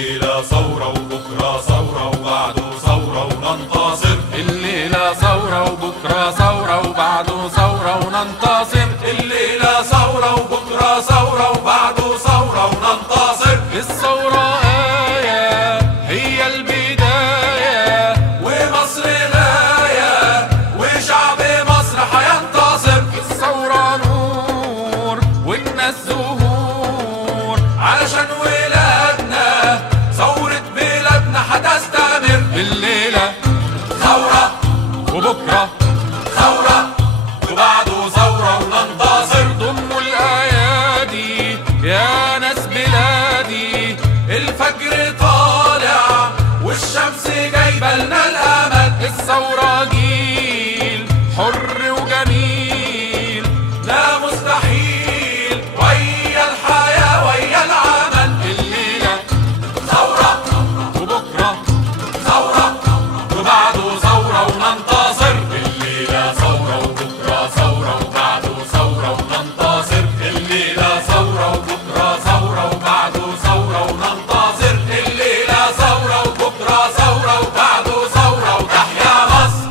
الليلة ثورة وبكرة ثورة وبعده ثورة وننتصر. الليلة ثورة وبكرة ثورة وبعده ثورة وننتصر. الليلة ثورة وبكرة ثورة وبعده ثورة وننتصر. الثورة آية هي البداية ومصر غاية وشعب مصر حينتصر. الثورة نور والناس زهور علشان ولادنا ثورة بلادنا هتستمر. الليلة ثورة وبكرة ثورة وبعده ثورة وننتصر. ضموا الأيادي يا ناس بلادي، الفجر طالع والشمس جايبة لنا الأمل. الثورة جيل حر وجميل، لا مستحيل ويا الحياة ويا العمل. الليلة ثورة وبكرة ثورة وبعده ثورة وننتصر. الليلة ثورة وبكرة ثورة وبعده ثورة وننتصر. الليلة ثورة وبكرة ثورة وبعده ثورة وننتصر. الليلة ثورة وبكرة ثورة وبعده ثورة وتحيا مصر.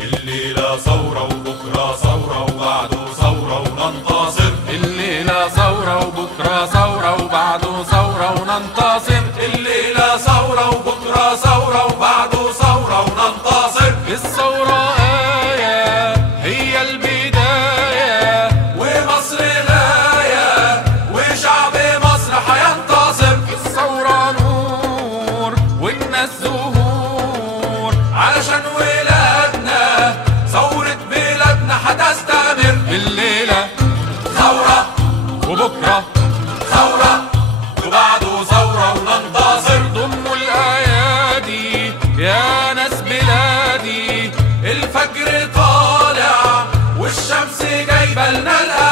الليلة ثورة وبكرة ثورة وبعده ثورة وننتصر. الليلة ثورة وبكرة ثورة وبعده ثورة وننتصر. الليلة ثورة وبكرة ثورة وبعده ثورة وننتصر. الثورة آية هي البداية ومصر غاية وشعب مصر حينتصر. الثورة نور والناس زهور علشان ولادنا ثورة بلادنا هتستمر. الليلة ثورة وبكرة ثورة وبعده ثورة وننتصر. ضموا الأيادي يا ناس بلادي، الفجر طالع والشمس جايبة لنا الأمل.